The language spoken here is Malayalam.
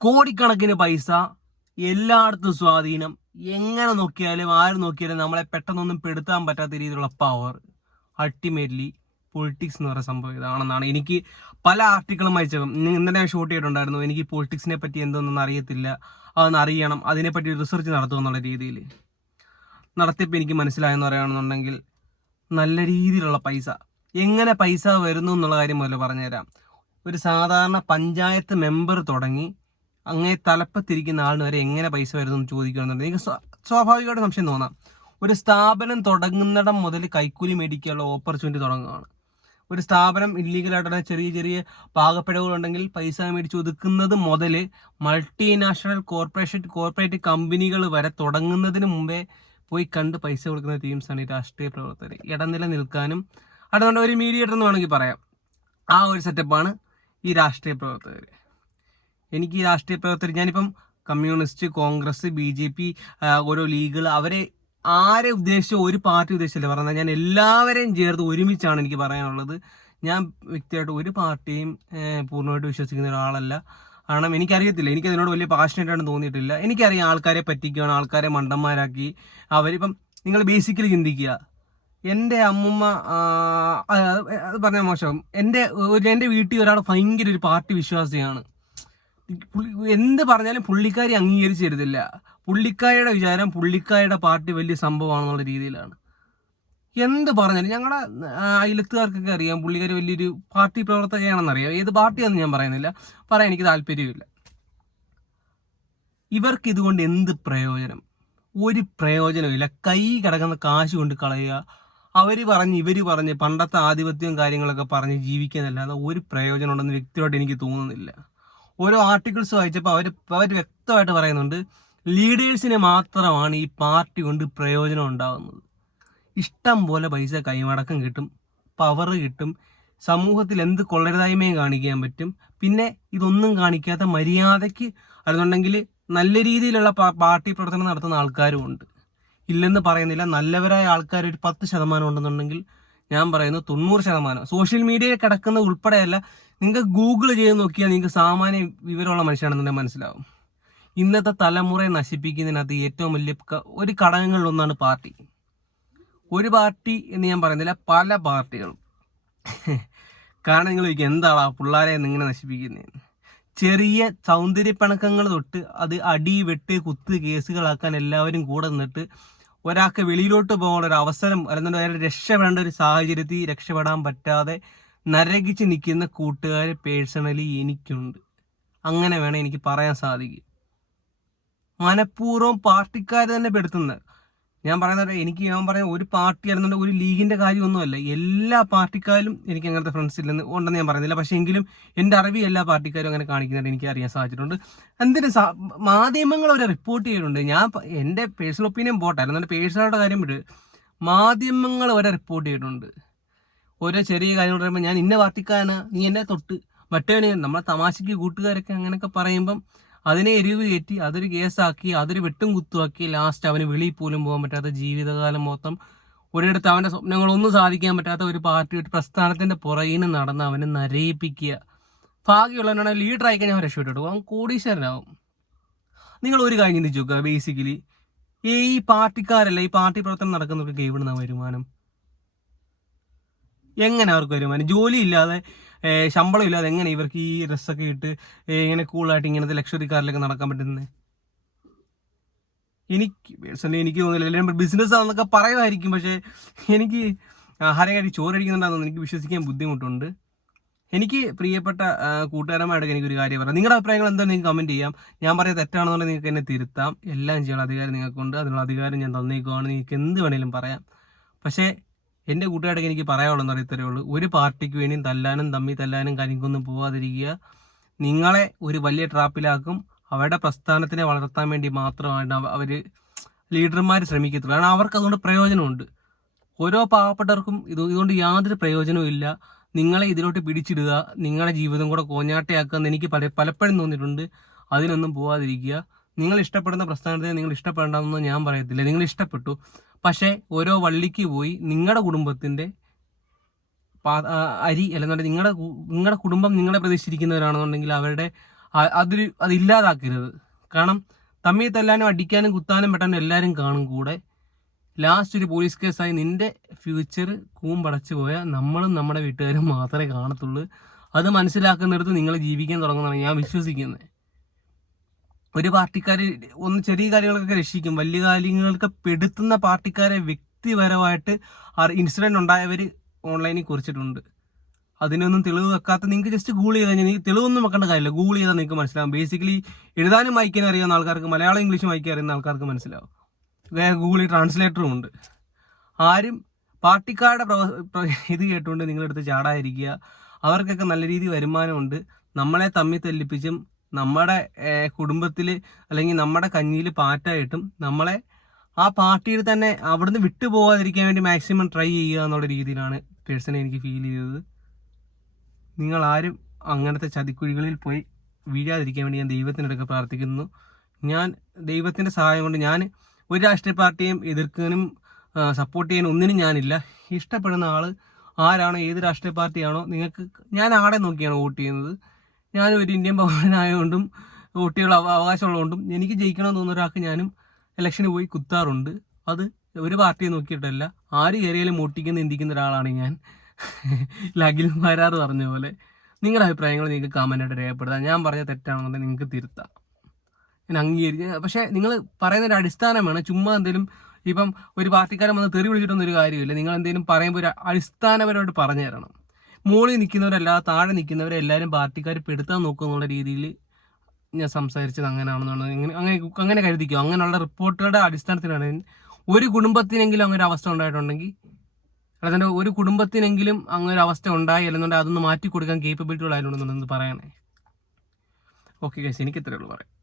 കോടിക്കണക്കിന് പൈസ എല്ലായിടത്തും സ്വാധീനം. എങ്ങനെ നോക്കിയാലും ആര് നോക്കിയാലും നമ്മളെ പെട്ടെന്നൊന്നും പെടുത്താൻ പറ്റാത്ത രീതിയിലുള്ള പവർ അൾട്ടിമേറ്റ്ലി പൊളിറ്റിക്സ് എന്ന് പറയുന്ന സംഭവം ഇതാണെന്നാണ്. എനിക്ക് പല ആർട്ടിക്കിളും വായിച്ചപ്പം ഇന്നലെ ഷൂട്ട് ചെയ്തിട്ടുണ്ടായിരുന്നു. എനിക്ക് പൊളിറ്റിക്സിനെ പറ്റി എന്തൊന്നും അറിയത്തില്ല. അതൊന്ന് അറിയണം. അതിനെപ്പറ്റി റിസർച്ച് നടത്തുക എന്നുള്ള രീതിയിൽ. നടത്തിയപ്പോൾ എനിക്ക് മനസ്സിലായെന്ന് പറയുകയാണെന്നുണ്ടെങ്കിൽ നല്ല രീതിയിലുള്ള പൈസ. എങ്ങനെ പൈസ വരുന്നു എന്നുള്ള കാര്യം മുതൽ പറഞ്ഞുതരാം. ഒരു സാധാരണ പഞ്ചായത്ത് മെമ്പർ തുടങ്ങി അങ്ങേ തലപ്പത്തിരിക്കുന്ന ആളിന് വരെ എങ്ങനെ പൈസ വരുന്നു എന്ന് എനിക്ക് സ്വാഭാവികമായിട്ട് സംശയം തോന്നാം. ഒരു സ്ഥാപനം തുടങ്ങുന്നിടം മുതൽ കൈക്കൂലി മേടിക്കാനുള്ള ഓപ്പർച്യൂണിറ്റി തുടങ്ങുകയാണ്. ഒരു സ്ഥാപനം ഇല്ലീഗലായിട്ടുള്ള ചെറിയ ചെറിയ പാകപ്പിഴവുകളുണ്ടെങ്കിൽ പൈസ മേടിച്ച് ഒതുക്കുന്നത് മുതൽ മൾട്ടിനാഷണൽ കോർപ്പറേഷൻ കോർപ്പറേറ്റ് കമ്പനികൾ വരെ തുടങ്ങുന്നതിന് മുമ്പേ പോയി കണ്ട് പൈസ കൊടുക്കുന്ന ടീംസാണ് ഈ രാഷ്ട്രീയ പ്രവർത്തകർ. ഇടനില നിൽക്കാനും അടുത്തുകൊണ്ട് ഒരു മീഡിയേറ്റർ എന്ന് വേണമെങ്കിൽ പറയാം. ആ ഒരു സെറ്റപ്പാണ് ഈ രാഷ്ട്രീയ പ്രവർത്തകർ. എനിക്ക് ഈ രാഷ്ട്രീയ പ്രവർത്തകർ ഞാനിപ്പം communist Congress B J P ഓരോ ലീഗുകൾ അവരെ ആരെ ഉദ്ദേശിച്ചോ ഒരു പാർട്ടി ഉദ്ദേശിച്ചല്ല പറഞ്ഞാൽ ഞാൻ എല്ലാവരെയും ചേർത്ത് ഒരുമിച്ചാണ് എനിക്ക് പറയാനുള്ളത്. ഞാൻ വ്യക്തിയായിട്ട് ഒരു പാർട്ടിയും പൂർണമായിട്ട് വിശ്വസിക്കുന്ന ഒരാളല്ല. കാരണം എനിക്കറിയത്തില്ല. എനിക്ക് അതിനോട് വലിയ പാഷനേറ്റ് ആണെന്ന് തോന്നിയിട്ടില്ല. എനിക്കറിയാം ആൾക്കാരെ പറ്റിക്കുകയാണ് ആൾക്കാരെ മണ്ടന്മാരാക്കി അവരിപ്പം നിങ്ങൾ ബേസിക്കലി ചിന്തിക്കുക. എന്റെ അമ്മമ്മ അത് പറഞ്ഞ മോശം. എന്റെ എന്റെ വീട്ടിൽ ഒരാൾ ഭയങ്കര ഒരു പാർട്ടി വിശ്വാസിയാണ്. എന്ത് പറഞ്ഞാലും പുള്ളിക്കാരി അംഗീകരിച്ചു തരുന്നില്ല പുള്ളിക്കായുടെ വിചാരം പുള്ളിക്കായുടെ പാർട്ടി വലിയ സംഭവമാണെന്നുള്ള രീതിയിലാണ്. എന്ത് പറഞ്ഞാലും ഞങ്ങളുടെ അയലത്തുകാർക്കൊക്കെ അറിയാം പുള്ളിക്കാരി വലിയൊരു പാർട്ടി പ്രവർത്തകയാണെന്നറിയാം. ഏത് പാർട്ടിയാണെന്ന് ഞാൻ പറയുന്നില്ല. പറയാൻ എനിക്ക് താല്പര്യമില്ല ഇവർക്ക് ഇതുകൊണ്ട് എന്ത് പ്രയോജനം? ഒരു പ്രയോജനമില്ല കൈ കിടക്കുന്ന കാശ് കൊണ്ട് കളയുക. അവർ പറഞ്ഞ് ഇവർ പറഞ്ഞ് പണ്ടത്തെ ആധിപത്യവും കാര്യങ്ങളൊക്കെ പറഞ്ഞ് ജീവിക്കുന്നതല്ലാതെ ഒരു പ്രയോജനം ഉണ്ടെന്ന് വ്യക്തിയോട്ട് എനിക്ക് തോന്നുന്നില്ല. ഓരോ ആർട്ടിക്കിൾസ് വായിച്ചപ്പോൾ അവർ അവർ വ്യക്തമായിട്ട് പറയുന്നുണ്ട് ലീഡേഴ്സിന് മാത്രമാണ് ഈ പാർട്ടി കൊണ്ട് പ്രയോജനം ഉണ്ടാകുന്നത് ഇഷ്ടം പോലെ പൈസ കൈമടക്കം കിട്ടും പവർ കിട്ടും സമൂഹത്തിൽ എന്ത് കൊള്ളരുതായ്മയും കാണിക്കാൻ പറ്റും. പിന്നെ ഇതൊന്നും കാണിക്കാത്ത മര്യാദയ്ക്ക് അല്ലെന്നുണ്ടെങ്കിൽ നല്ല രീതിയിലുള്ള പാർട്ടി പ്രവർത്തനം നടത്തുന്ന ആൾക്കാരും ഉണ്ട്. ഇല്ലെന്ന് പറയുന്നില്ല നല്ലവരായ ആൾക്കാർ ഒരു പത്ത് ശതമാനം ഉണ്ടെന്നുണ്ടെങ്കിൽ ഞാൻ പറയുന്നു തൊണ്ണൂറ് ശതമാനം. സോഷ്യൽ മീഡിയയിൽ കിടക്കുന്ന ഉൾപ്പെടെയല്ല നിങ്ങൾക്ക് ഗൂഗിൾ ചെയ്ത് നോക്കിയാൽ നിങ്ങൾക്ക് സാമാന്യ വിവരമുള്ള മനുഷ്യനാണെന്നുണ്ടെങ്കിൽ മനസ്സിലാവും. ഇന്നത്തെ തലമുറയെ നശിപ്പിക്കുന്നതിനകത്ത് ഏറ്റവും വലിയ ഒരു ഘടകങ്ങളിലൊന്നാണ് പാർട്ടി. ഒരു പാർട്ടി എന്ന് ഞാൻ പറയുന്നില്ല പല പാർട്ടികളും. കാരണം നിങ്ങൾ ചോദിക്കും എന്താണ് ആ പിള്ളേരെ നിങ്ങനെ നശിപ്പിക്കുന്നതെന്ന് ചെറിയ സൗന്ദര്യപ്പണക്കങ്ങൾ തൊട്ട് അത് അടി വെട്ട് കുത്ത് കേസുകളാക്കാൻ എല്ലാവരും കൂടെ നിന്നിട്ട് ഒരാൾക്ക് വെളിയിലോട്ട് പോകാനുള്ള ഒരു അവസരം അല്ലെന്നുണ്ടെങ്കിൽ അയാൾ രക്ഷപ്പെടേണ്ട ഒരു സാഹചര്യത്തിൽ രക്ഷപ്പെടാൻ പറ്റാതെ നരകിച്ച് നിൽക്കുന്ന കൂട്ടുകാർ പേഴ്സണലി എനിക്കുണ്ട്. അങ്ങനെ വേണം എനിക്ക് പറയാൻ സാധിക്കും. മനഃപൂർവം പാർട്ടിക്കാർ തന്നെ പെടുത്തുന്നത്. ഞാൻ പറയുന്നത് എനിക്ക് ഞാൻ പറയാം ഒരു പാർട്ടി അല്ലെന്നുണ്ടെങ്കിൽ ഒരു ലീഗിന്റെ കാര്യമൊന്നുമല്ല. എല്ലാ പാർട്ടിക്കാരും എനിക്ക് അങ്ങനത്തെ ഫ്രണ്ട്സ് ഇല്ലെന്ന് ഉണ്ടെന്ന് ഞാൻ പറയുന്നില്ല. പക്ഷേ എങ്കിലും എന്റെ അറിവ് എല്ലാ പാർട്ടിക്കാരും അങ്ങനെ കാണിക്കുന്നുണ്ട് എനിക്ക് അറിയാൻ സാധിച്ചിട്ടുണ്ട്. എന്തിന് മാധ്യമങ്ങൾ അവരെ റിപ്പോർട്ട് ചെയ്തിട്ടുണ്ട് ഞാൻ എന്റെ പേഴ്സണൽ ഒപ്പീനിയൻ പോട്ടെ. അല്ലെന്നുണ്ടെങ്കിൽ പേഴ്സണലായിട്ട് കാര്യം വിട്. മാധ്യമങ്ങൾ അവരെ റിപ്പോർട്ട് ചെയ്തിട്ടുണ്ട്. ഓരോ ചെറിയ കാര്യങ്ങൾ പറയുമ്പോൾ ഞാൻ ഇന്ന പാർട്ടിക്കാരനാണ് നീ എന്നെ തൊട്ട്. മറ്റേ നമ്മളെ തമാശയ്ക്ക് കൂട്ടുകാരൊക്കെ അങ്ങനെയൊക്കെ പറയുമ്പം അതിനെ എരിവ് കയറ്റി അതൊരു കേസാക്കി അതൊരു വെട്ടും കുത്തുമാക്കി ലാസ്റ്റ് അവന് വെളിയിൽ പോലും പോകാൻ പറ്റാത്ത ജീവിതകാലം മൊത്തം ഒരിടത്ത് അവന്റെ സ്വപ്നങ്ങളൊന്നും സാധിക്കാൻ പറ്റാത്ത ഒരു പാർട്ടി ഒരു പ്രസ്ഥാനത്തിന്റെ പുറകിന് നടന്ന് അവനെ നരയിപ്പിക്കുക ഭാഗ്യമുള്ളവനാണ് ലീഡർ ആയി കഴിഞ്ഞാൽ അവൻ രക്ഷപ്പെട്ടു അവൻ കോടീശ്വരനാവും. നിങ്ങൾ ഒരു കാര്യം ചിന്തിച്ചു നോക്കുക ബേസിക്കലി ഈ പാർട്ടിക്കാരല്ല ഈ പാർട്ടി പ്രവർത്തനം നടക്കുന്നവർക്ക് എവിടുന്ന വരുമാനം? എങ്ങനെ അവർക്ക് വരുമാനം ജോലി ഇല്ലാതെ ശമ്പളം ഇല്ലാതെ എങ്ങനെ ഇവർക്ക് ഈ ഡ്രസ്സൊക്കെ ഇട്ട് ഇങ്ങനെ കൂളായിട്ട് ഇങ്ങനത്തെ ലക്ഷറി കാറിലൊക്കെ നടക്കാൻ പറ്റുന്നത് എനിക്ക് പേഴ്സണലി എനിക്ക് തോന്നുന്നില്ല. എല്ലാവരും ബിസിനസ് ആണെന്നൊക്കെ പറയുമായിരിക്കും പക്ഷേ എനിക്ക് ആഹാരം കഴിച്ച് ചോറടിക്കുന്നുണ്ടാകുന്ന എനിക്ക് വിശ്വസിക്കാൻ ബുദ്ധിമുട്ടുണ്ട്. എനിക്ക് പ്രിയപ്പെട്ട കൂട്ടുകാരന്മാരുടെ എനിക്കൊരു കാര്യം പറയാം. നിങ്ങളുടെ അഭിപ്രായങ്ങൾ എന്താണെന്ന് നിങ്ങൾക്ക് കമന്റ് ചെയ്യാം. ഞാൻ പറയുന്നത് തെറ്റാണെന്നുണ്ടെങ്കിൽ നിങ്ങൾക്ക് എന്നെ തിരുത്താം. എല്ലാം ചെയ്യാനുള്ള അധികാരം നിങ്ങൾക്കുണ്ട്. അതിനുള്ള അധികാരം ഞാൻ തന്നേക്കുവാണ്. നിങ്ങൾക്ക് എന്ത് വേണേലും പറയാം. പക്ഷേ എന്റെ കൂട്ടുകാരൊക്കെ എനിക്ക് പറയാനുള്ളതെന്ന് അറിയത്തരേ ഉള്ളൂ. ഒരു പാർട്ടിക്ക് വേണ്ടിയും തല്ലാനും തമ്മി തല്ലാനും കാര്യങ്ങൾക്കൊന്നും പോവാതിരിക്കുക. നിങ്ങളെ ഒരു വലിയ ട്രാപ്പിലാക്കും. അവരുടെ പ്രസ്ഥാനത്തിനെ വളർത്താൻ വേണ്ടി മാത്രമാണ് അവർ ലീഡർമാർ ശ്രമിക്കത്തുള്ളൂ. കാരണം അവർക്ക് അതുകൊണ്ട് പ്രയോജനമുണ്ട്. ഓരോ പാവപ്പെട്ടവർക്കും ഇത് ഇതുകൊണ്ട് യാതൊരു പ്രയോജനവും ഇല്ല. നിങ്ങളെ ഇതിലോട്ട് പിടിച്ചിടുക. നിങ്ങളുടെ ജീവിതം കൂടെ കോഞ്ഞാട്ടയാക്കുക എന്ന് എനിക്ക് പല പലപ്പോഴും തോന്നിയിട്ടുണ്ട്. അതിനൊന്നും പോവാതിരിക്കുക. നിങ്ങൾ ഇഷ്ടപ്പെടുന്ന പ്രസ്ഥാനത്തെ നിങ്ങൾ ഇഷ്ടപ്പെടണമെന്ന് ഞാൻ പറയത്തില്ല. നിങ്ങൾ ഇഷ്ടപ്പെട്ടു പക്ഷേ ഓരോ വള്ളിക്ക് പോയി നിങ്ങളുടെ കുടുംബത്തിന്റെ അരി അല്ലെന്നുണ്ടെങ്കിൽ നിങ്ങളുടെ നിങ്ങളുടെ കുടുംബം നിങ്ങളെ പ്രതീക്ഷിച്ചിരിക്കുന്നവരാണെന്നുണ്ടെങ്കിൽ അവരുടെ അതൊരു അത് ഇല്ലാതാക്കരുത്. കാരണം തമ്മിൽ തല്ലാനും അടിക്കാനും കുത്താനും പെട്ടാനും എല്ലാവരും കാണും കൂടെ. ലാസ്റ്റ് ഒരു പോലീസ് കേസായി നിന്റെ ഫ്യൂച്ചർ കൂമ്പടച്ചു പോയാൽ നമ്മളും നമ്മുടെ വീട്ടുകാരും മാത്രമേ കാണത്തുള്ളൂ. അത് മനസ്സിലാക്കുന്നിടത്ത് നിങ്ങൾ ജീവിക്കാൻ തുടങ്ങുന്നതാണ് ഞാൻ വിശ്വസിക്കുന്നത്. ഒരു പാർട്ടിക്കാർ ഒന്ന് ചെറിയ കാര്യങ്ങളൊക്കെ രക്ഷിക്കും. വലിയ കാര്യങ്ങൾക്ക് പെടുത്തുന്ന പാർട്ടിക്കാരെ വ്യക്തിപരമായിട്ട് ഇൻസിഡന്റ് ഉണ്ടായവർ ഓൺലൈനിൽ കുറിച്ചിട്ടുണ്ട്. അതിനൊന്നും തെളിവ് വെക്കാത്ത നിങ്ങൾക്ക് ജസ്റ്റ് ഗൂഗിൾ ചെയ്താൽ നിങ്ങൾക്ക് തെളിവൊന്നും വെക്കേണ്ട കാര്യമില്ല. ഗൂഗിൾ ചെയ്താൽ നിങ്ങൾക്ക് മനസ്സിലാവും. ബേസിക്കലി എഴുതാനും വായിക്കാനും അറിയാവുന്ന ആൾക്കാർക്ക് മലയാളം ഇംഗ്ലീഷും വായിക്കാൻ അറിയുന്ന ആൾക്കാർക്ക് മനസ്സിലാവും. വേറെ ഗൂഗിളിൽ ട്രാൻസ്ലേറ്ററും ഉണ്ട്. ആരും പാർട്ടിക്കാരുടെ ഇത് കേട്ടുകൊണ്ട് നിങ്ങളെടുത്ത് ചാടാതിരിക്കുക. അവർക്കൊക്കെ നല്ല രീതിയിൽ വരുമാനമുണ്ട് നമ്മളെ തമ്മിൽ തെല്ലിപ്പിച്ചും നമ്മുടെ കുടുംബത്തിൽ അല്ലെങ്കിൽ നമ്മുടെ കഞ്ഞിയിൽ പാറ്റായിട്ടും നമ്മളെ ആ പാർട്ടിയിൽ തന്നെ അവിടുന്ന് വിട്ടു പോകാതിരിക്കാൻ വേണ്ടി മാക്സിമം ട്രൈ ചെയ്യുക എന്നുള്ള രീതിയിലാണ് പേഴ്സണലി എനിക്ക് ഫീൽ ചെയ്തത്. നിങ്ങൾ ആരും അങ്ങനത്തെ ചതിക്കുഴികളിൽ പോയി വീഴാതിരിക്കാൻ വേണ്ടി ഞാൻ ദൈവത്തിനടുക്കെ പ്രാർത്ഥിക്കുന്നു. ഞാൻ ദൈവത്തിന്റെ സഹായം കൊണ്ട് ഞാൻ ഒരു രാഷ്ട്രീയ പാർട്ടിയും എതിർക്കാനും സപ്പോർട്ട് ചെയ്യാൻ ഒന്നിനും ഞാനില്ല. ഇഷ്ടപ്പെടുന്ന ആൾ ആരാണോ ഏത് രാഷ്ട്രീയ പാർട്ടിയാണോ നിങ്ങൾക്ക് ഞാൻ ആടെ നോക്കിയാണ് വോട്ട് ചെയ്യുന്നത്? ഞാൻ ഒരു ഇന്ത്യൻ പൗരനായതുകൊണ്ടും അവ- അവകാശമുള്ളതുകൊണ്ടും എനിക്ക് ജയിക്കണമെന്ന് തോന്നുന്ന ഒരാൾക്ക് ഞാനും ഇലക്ഷന് പോയി കുത്താറുണ്ട്. അത് ഒരു പാർട്ടിയെ നോക്കിയിട്ടല്ല ആര് കയറിയാലും മുട്ടിക്കുന്ന ഇന്ത്യക്കുന്ന ഒരാളാണ് ഞാൻ. ലഖിൽ മാരാർ പറഞ്ഞ പോലെ. നിങ്ങളുടെ അഭിപ്രായങ്ങൾ നിങ്ങൾക്ക് കമന്റായിട്ട് രേഖപ്പെടുത്താം. ഞാൻ പറഞ്ഞ തെറ്റാണെന്നുണ്ടെങ്കിൽ നിങ്ങൾക്ക് തിരുത്താം. ഞാൻ അംഗീകരിക്കുക പക്ഷേ നിങ്ങൾ പറയുന്നൊരു അടിസ്ഥാനം വേണം. ചുമ്മാ എന്തെങ്കിലും ഇപ്പം ഒരു പാർട്ടിക്കാരൻ വന്ന് തെറി വിളിച്ചിട്ടൊന്നും ഒരു കാര്യമില്ല. നിങ്ങൾ എന്തെങ്കിലും പറയുമ്പോൾ ഒരു അടിസ്ഥാനപരമായിട്ട് പറഞ്ഞു തരണം. മുകളിൽ നിൽക്കുന്നവരല്ല താഴെ നിൽക്കുന്നവരെ എല്ലാവരും പാർട്ടിക്കാർ പെടുത്താൻ നോക്കുക എന്നുള്ള രീതിയിൽ ഞാൻ സംസാരിച്ചത് അങ്ങനെയാണെന്നുള്ളത്. ഇങ്ങനെ അങ്ങനെ അങ്ങനെ കരുതിക്കും? അങ്ങനെയുള്ള റിപ്പോർട്ടുകളുടെ അടിസ്ഥാനത്തിലാണ്. ഒരു കുടുംബത്തിനെങ്കിലും അങ്ങനെ അവസ്ഥ ഉണ്ടായിട്ടുണ്ടെങ്കിൽ അല്ലാതെ ഒരു കുടുംബത്തിനെങ്കിലും അങ്ങനെ ഒരു അവസ്ഥ ഉണ്ടായി അല്ലെന്നുണ്ടെങ്കിൽ അതൊന്ന് മാറ്റി കൊടുക്കാൻ കേപ്പബിലിറ്റി ഉള്ളതായിട്ടുണ്ടെന്നുണ്ടെന്ന് പറയണേ. ഓക്കെ ഗൈസ് എനിക്ക് ഇത്രയേ ഉള്ളൂ പറയാം